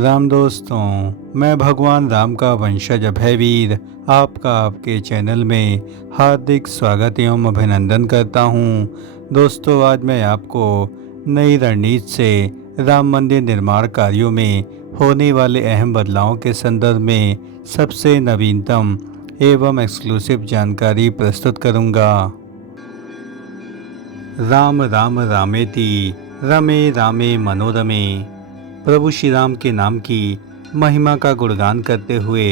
राम दोस्तों, मैं भगवान राम का वंशज अभयवीर आपका आपके चैनल में हार्दिक स्वागत एवं अभिनंदन करता हूं। दोस्तों, आज मैं आपको नई रणनीति से राम मंदिर निर्माण कार्यों में होने वाले अहम बदलावों के संदर्भ में सबसे नवीनतम एवं एक्सक्लूसिव जानकारी प्रस्तुत करूंगा। राम राम रामेति रमे रामे मनोरमे। प्रभु श्री राम के नाम की महिमा का गुणगान करते हुए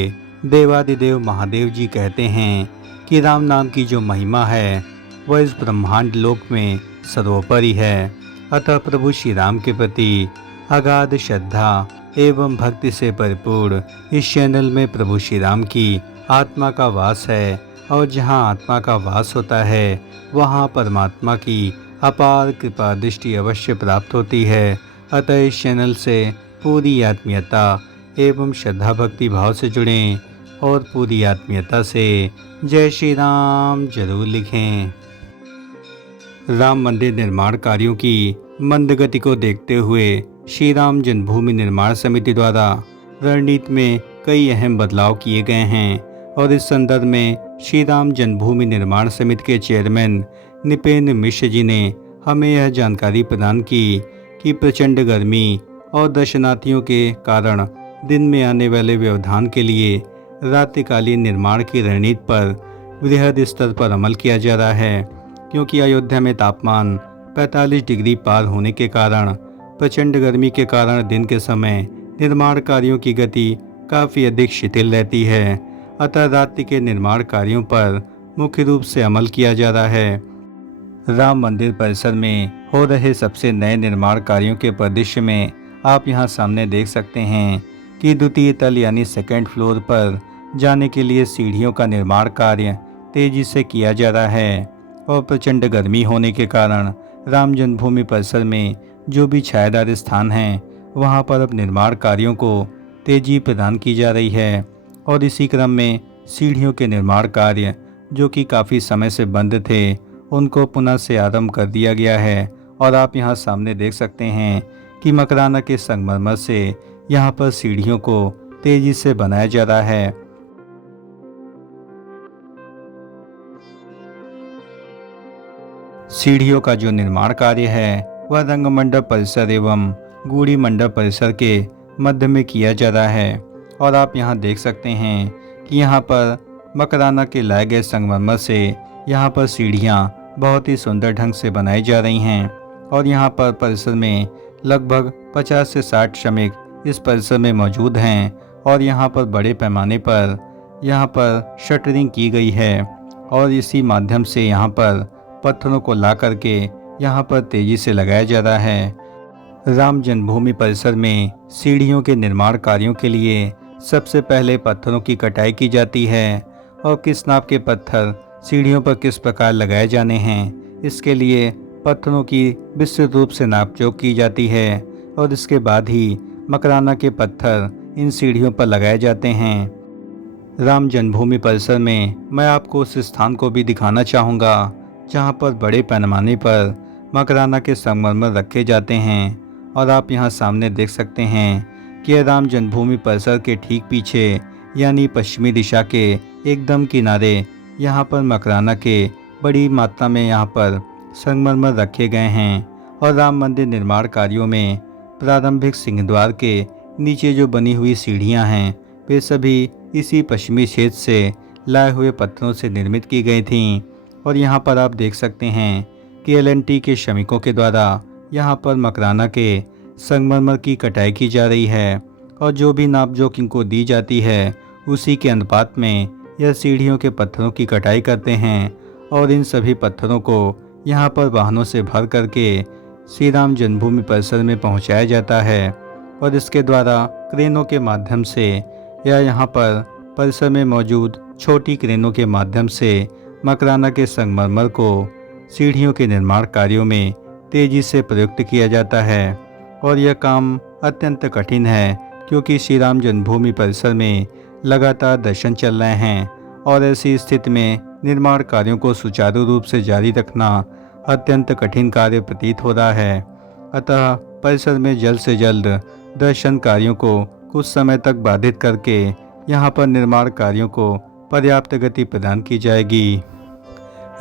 देवादिदेव महादेव जी कहते हैं कि राम नाम की जो महिमा है वह इस ब्रह्मांड लोक में सर्वोपरि है। अतः प्रभु श्री राम के प्रति अगाध श्रद्धा एवं भक्ति से परिपूर्ण इस चैनल में प्रभु श्री राम की आत्मा का वास है, और जहाँ आत्मा का वास होता है वहाँ परमात्मा की अपार कृपा दृष्टि अवश्य प्राप्त होती है। अतः इस चैनल से पूरी आत्मीयता एवं श्रद्धा भक्ति भाव से जुड़ें और पूरी आत्मीयता से जय श्री राम जरूर लिखें। राम मंदिर निर्माण कार्यों की मंद गति को देखते हुए श्री राम जन्मभूमि निर्माण समिति द्वारा रणनीति में कई अहम बदलाव किए गए हैं, और इस संदर्भ में श्री राम जन्मभूमि निर्माण समिति के चेयरमैन नृपेंद्र मिश्र जी ने हमें यह जानकारी प्रदान की कि प्रचंड गर्मी और दर्शनार्थियों के कारण दिन में आने वाले व्यवधान के लिए रात्रिकालीन निर्माण की रणनीति पर बृहद स्तर पर अमल किया जा रहा है, क्योंकि अयोध्या में तापमान 45 डिग्री पार होने के कारण प्रचंड गर्मी के कारण दिन के समय निर्माण कार्यों की गति काफ़ी अधिक शिथिल रहती है। अतः रात्रि के निर्माण कार्यों पर मुख्य रूप से अमल किया जा रहा है। राम मंदिर परिसर में हो रहे सबसे नए निर्माण कार्यों के परिदृश्य में आप यहां सामने देख सकते हैं कि द्वितीय तल यानी सेकंड फ्लोर पर जाने के लिए सीढ़ियों का निर्माण कार्य तेजी से किया जा रहा है, और प्रचंड गर्मी होने के कारण राम जन्मभूमि परिसर में जो भी छायादार स्थान हैं वहां पर अब निर्माण कार्यों को तेजी प्रदान की जा रही है। और इसी क्रम में सीढ़ियों के निर्माण कार्य जो कि काफ़ी समय से बंद थे उनको पुनः से आरंभ कर दिया गया है। और आप यहां सामने देख सकते हैं कि मकराना के संगमरमर से यहां पर सीढ़ियों को तेजी से बनाया जा रहा है। सीढ़ियों का जो निर्माण कार्य है वह रंगमंडप परिसर एवं गूढ़ी मंडप परिसर के मध्य में किया जा रहा है। और आप यहां देख सकते हैं कि यहां पर मकराना के लाए गए संगमरमर से यहां पर सीढ़ियां बहुत ही सुंदर ढंग से बनाई जा रही हैं। और यहाँ पर परिसर में लगभग 50 से 60 श्रमिक इस परिसर में मौजूद हैं, और यहाँ पर बड़े पैमाने पर यहाँ पर शटरिंग की गई है, और इसी माध्यम से यहाँ पर पत्थरों को ला करके यहाँ पर तेजी से लगाया जा रहा है। राम जन्मभूमि परिसर में सीढ़ियों के निर्माण कार्यों के लिए सबसे पहले पत्थरों की कटाई की जाती है, और किस नाप के पत्थर सीढ़ियों पर किस प्रकार लगाए जाने हैं इसके लिए पत्थरों की विस्तृत रूप से नापजोख की जाती है, और इसके बाद ही मकराना के पत्थर इन सीढ़ियों पर लगाए जाते हैं। राम जन्मभूमि परिसर में मैं आपको उस स्थान को भी दिखाना चाहूँगा जहाँ पर बड़े पैमाने पर मकराना के संगमरमर रखे जाते हैं। और आप यहाँ सामने देख सकते हैं कि राम जन्मभूमि परिसर के ठीक पीछे यानी पश्चिमी दिशा के एकदम किनारे यहाँ पर मकराना के बड़ी मात्रा में यहाँ पर संगमरमर रखे गए हैं। और राम मंदिर निर्माण कार्यों में प्रारंभिक सिंहद्वार के नीचे जो बनी हुई सीढ़ियाँ हैं वे सभी इसी पश्चिमी क्षेत्र से लाए हुए पत्थरों से निर्मित की गई थीं। और यहाँ पर आप देख सकते हैं कि एल&टी के श्रमिकों के द्वारा यहाँ पर मकराना के संगमरमर की कटाई की जा रही है, और जो भी नापजोख इनको दी जाती है उसी के अनुपात में यह सीढ़ियों के पत्थरों की कटाई करते हैं। और इन सभी पत्थरों को यहाँ पर वाहनों से भर करके श्री राम जन्मभूमि परिसर में पहुँचाया जाता है, और इसके द्वारा क्रेनों के माध्यम से या यहाँ पर परिसर में मौजूद छोटी क्रेनों के माध्यम से मकराना के संगमरमर को सीढ़ियों के निर्माण कार्यों में तेजी से प्रयुक्त किया जाता है। और यह काम अत्यंत कठिन है, क्योंकि श्री राम जन्मभूमि परिसर में लगातार दर्शन चल रहे हैं, और ऐसी स्थिति में निर्माण कार्यों को सुचारू रूप से जारी रखना अत्यंत कठिन कार्य प्रतीत हो रहा है। अतः परिसर में जल्द से जल्द दर्शन कार्यों को कुछ समय तक बाधित करके यहाँ पर निर्माण कार्यों को पर्याप्त गति प्रदान की जाएगी।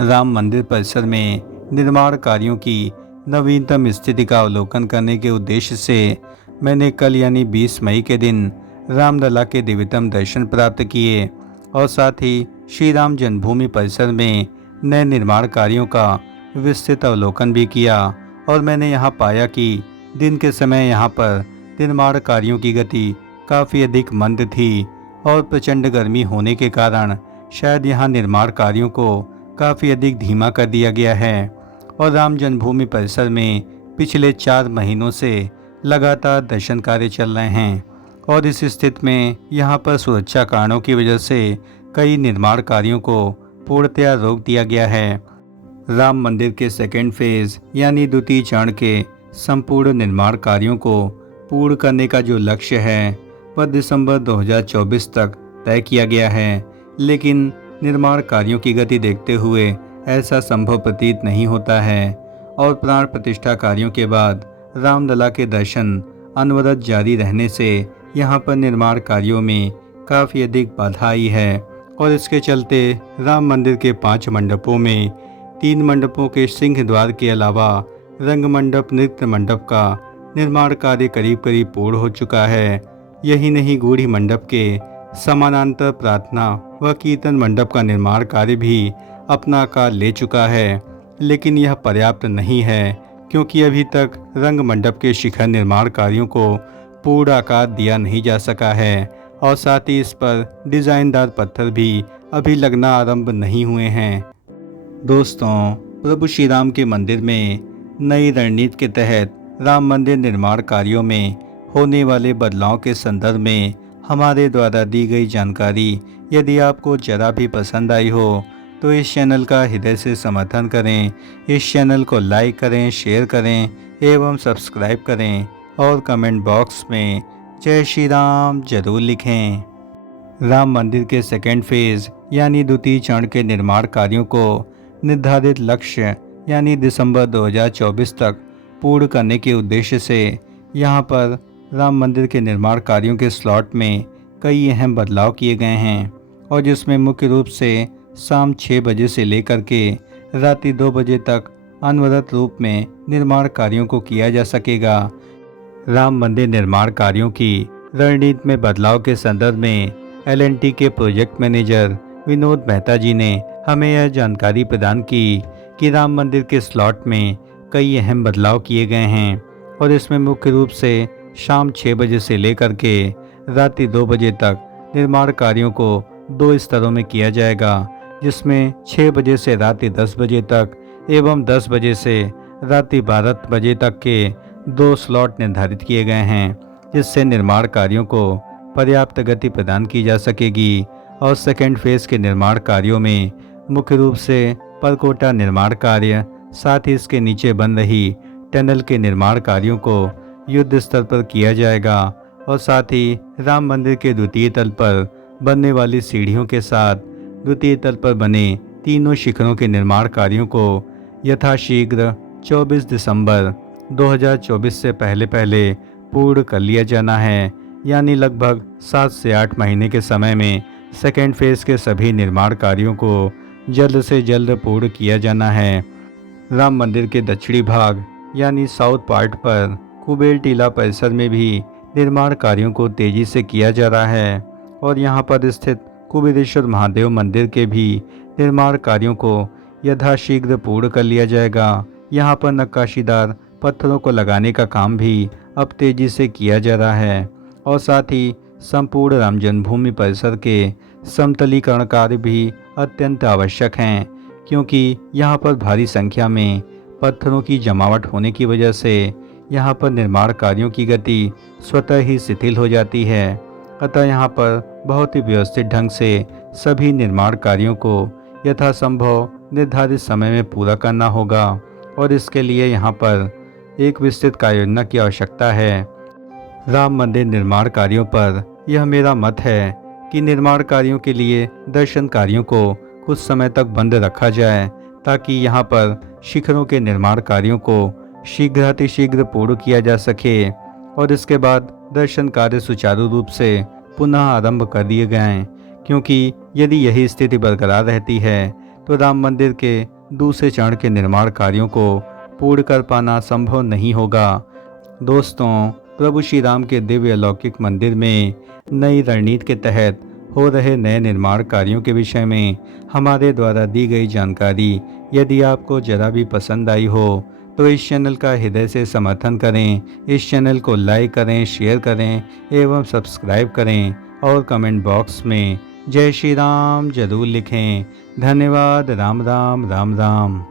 राम मंदिर परिसर में निर्माण कार्यों की नवीनतम स्थिति का अवलोकन करने के उद्देश्य से मैंने कल यानी 20 मई के दिन रामलला के दिव्यतम दर्शन प्राप्त किए और साथ ही श्री राम जन्मभूमि परिसर में नए निर्माण कार्यों का विस्तृत अवलोकन भी किया। और मैंने यहाँ पाया कि दिन के समय यहाँ पर निर्माण कार्यों की गति काफ़ी अधिक मंद थी और प्रचंड गर्मी होने के कारण शायद यहाँ निर्माण कार्यों को काफ़ी अधिक धीमा कर दिया गया है। और राम जन्मभूमि परिसर में पिछले 4 महीनों से लगातार दर्शन कार्य चल रहे हैं और इस स्थिति में यहाँ पर सुरक्षा कारणों की वजह से कई निर्माण कार्यों को पूर्णतया रोक दिया गया है। राम मंदिर के सेकेंड फेज यानी द्वितीय चरण के संपूर्ण निर्माण कार्यों को पूर्ण करने का जो लक्ष्य है वह दिसंबर 2024 तक तय किया गया है, लेकिन निर्माण कार्यों की गति देखते हुए ऐसा संभव प्रतीत नहीं होता है और प्राण प्रतिष्ठा कार्यों के बाद रामलला के दर्शन अनवरत जारी रहने से यहाँ पर निर्माण कार्यों में काफ़ी अधिक बाधा आई है। और इसके चलते राम मंदिर के 5 मंडपों में 3 मंडपों के सिंह द्वार के अलावा रंग मंडप, नृत्य मंडप का निर्माण कार्य करीब करीब पूर्ण हो चुका है। यही नहीं, गूढ़ी मंडप के समानांतर प्रार्थना व कीर्तन मंडप का निर्माण कार्य भी अपना आकार ले चुका है, लेकिन यह पर्याप्त नहीं है क्योंकि अभी तक रंग मंडप के शिखर निर्माण कार्यों को पूर्ण आकार दिया नहीं जा सका है और साथ ही इस पर डिजाइनदार पत्थर भी अभी लगना आरंभ नहीं हुए हैं। दोस्तों, प्रभु श्री राम के मंदिर में नई रणनीति के तहत राम मंदिर निर्माण कार्यों में होने वाले बदलाव के संदर्भ में हमारे द्वारा दी गई जानकारी यदि आपको जरा भी पसंद आई हो तो इस चैनल का हृदय से समर्थन करें। इस चैनल को लाइक करें, शेयर करें एवं सब्सक्राइब करें और कमेंट बॉक्स में जय श्री राम जरूर लिखें। राम मंदिर के सेकेंड फेज यानी द्वितीय चरण के निर्माण कार्यों को निर्धारित लक्ष्य यानी दिसंबर 2024 तक पूर्ण करने के उद्देश्य से यहाँ पर राम मंदिर के निर्माण कार्यों के स्लॉट में कई अहम बदलाव किए गए हैं और जिसमें मुख्य रूप से शाम 6 बजे से लेकर के रात्रि 2 बजे तक अनवरत रूप में निर्माण कार्यों को किया जा सकेगा। राम मंदिर निर्माण कार्यों की रणनीति में बदलाव के संदर्भ में L&T के प्रोजेक्ट मैनेजर विनोद मेहता जी ने हमें यह जानकारी प्रदान की कि राम मंदिर के स्लॉट में कई अहम बदलाव किए गए हैं और इसमें मुख्य रूप से शाम 6 बजे से लेकर के रात्रि 2 बजे तक निर्माण कार्यों को 2 स्तरों में किया जाएगा, जिसमें 6 बजे से रात्रि 10 बजे तक एवं 10 बजे से रात्रि 12 बजे तक के 2 स्लॉट निर्धारित किए गए हैं, जिससे निर्माण कार्यों को पर्याप्त गति प्रदान की जा सकेगी। और सेकेंड फेज के निर्माण कार्यों में मुख्य रूप से परकोटा निर्माण कार्य, साथ ही इसके नीचे बन रही टनल के निर्माण कार्यों को युद्ध स्तर पर किया जाएगा और साथ ही राम मंदिर के द्वितीय तल पर बनने वाली सीढ़ियों के साथ द्वितीय तल पर बने तीनों शिखरों के निर्माण कार्यों को यथाशीघ्र 24 दिसंबर 2024 से पहले पूर्ण कर लिया जाना है। यानी लगभग 7 से 8 महीने के समय में सेकेंड फेज के सभी निर्माण कार्यों को जल्द से जल्द पूर्ण किया जाना है। राम मंदिर के दक्षिणी भाग यानी साउथ पार्ट पर कुबेर टीला परिसर में भी निर्माण कार्यों को तेजी से किया जा रहा है और यहाँ पर स्थित कुबेरेश्वर महादेव मंदिर के भी निर्माण कार्यों को यथाशीघ्र पूर्ण कर लिया जाएगा। यहाँ पर नक्काशीदार पत्थरों को लगाने का काम भी अब तेजी से किया जा रहा है और साथ ही संपूर्ण राम जन्मभूमि परिसर के समतलीकरण कार्य भी अत्यंत आवश्यक हैं, क्योंकि यहाँ पर भारी संख्या में पत्थरों की जमावट होने की वजह से यहाँ पर निर्माण कार्यों की गति स्वतः ही शिथिल हो जाती है। अतः यहाँ पर बहुत ही व्यवस्थित ढंग से सभी निर्माण कार्यों को यथासंभव निर्धारित समय में पूरा करना होगा और इसके लिए यहाँ पर एक विस्तृत कार्ययोजना की आवश्यकता है। राम मंदिर निर्माण कार्यों पर यह मेरा मत है कि निर्माण कार्यों के लिए दर्शन कार्यों को कुछ समय तक बंद रखा जाए, ताकि यहाँ पर शिखरों के निर्माण कार्यों को शीघ्रातिशीघ्र पूर्ण किया जा सके और इसके बाद दर्शन कार्य सुचारू रूप से पुनः आरंभ कर दिए गए, क्योंकि यदि यही स्थिति बरकरार रहती है तो राम मंदिर के दूसरे चरण के निर्माण कार्यों को पूर्ण कर पाना संभव नहीं होगा। दोस्तों, प्रभु श्री राम के दिव्य अलौकिक मंदिर में नई रणनीति के तहत हो रहे नए निर्माण कार्यों के विषय में हमारे द्वारा दी गई जानकारी यदि आपको जरा भी पसंद आई हो तो इस चैनल का हृदय से समर्थन करें। इस चैनल को लाइक करें, शेयर करें एवं सब्सक्राइब करें और कमेंट बॉक्स में जय श्री राम जरूर लिखें। धन्यवाद। राम राम राम राम।